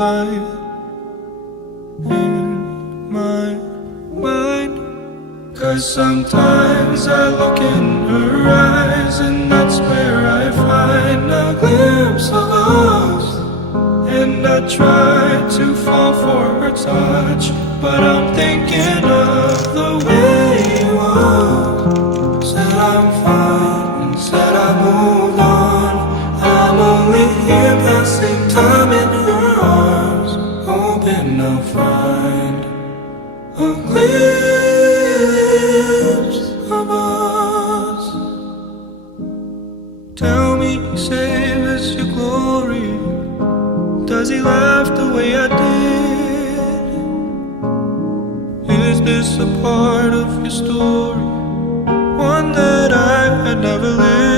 sight in my mind. 'Cause sometimes I look in her eyes, and that's where I find a glimpse of us. And I try to fall for her touch, but I'm thinking of the way you walk. Said I'm fine, and said I moved on. I'm only here passing time in her arms, hoping I'll find a glimpse of us. Tell me, save us your glory. Does he laugh the way I did? Is this a part of your story, one that I had never lived?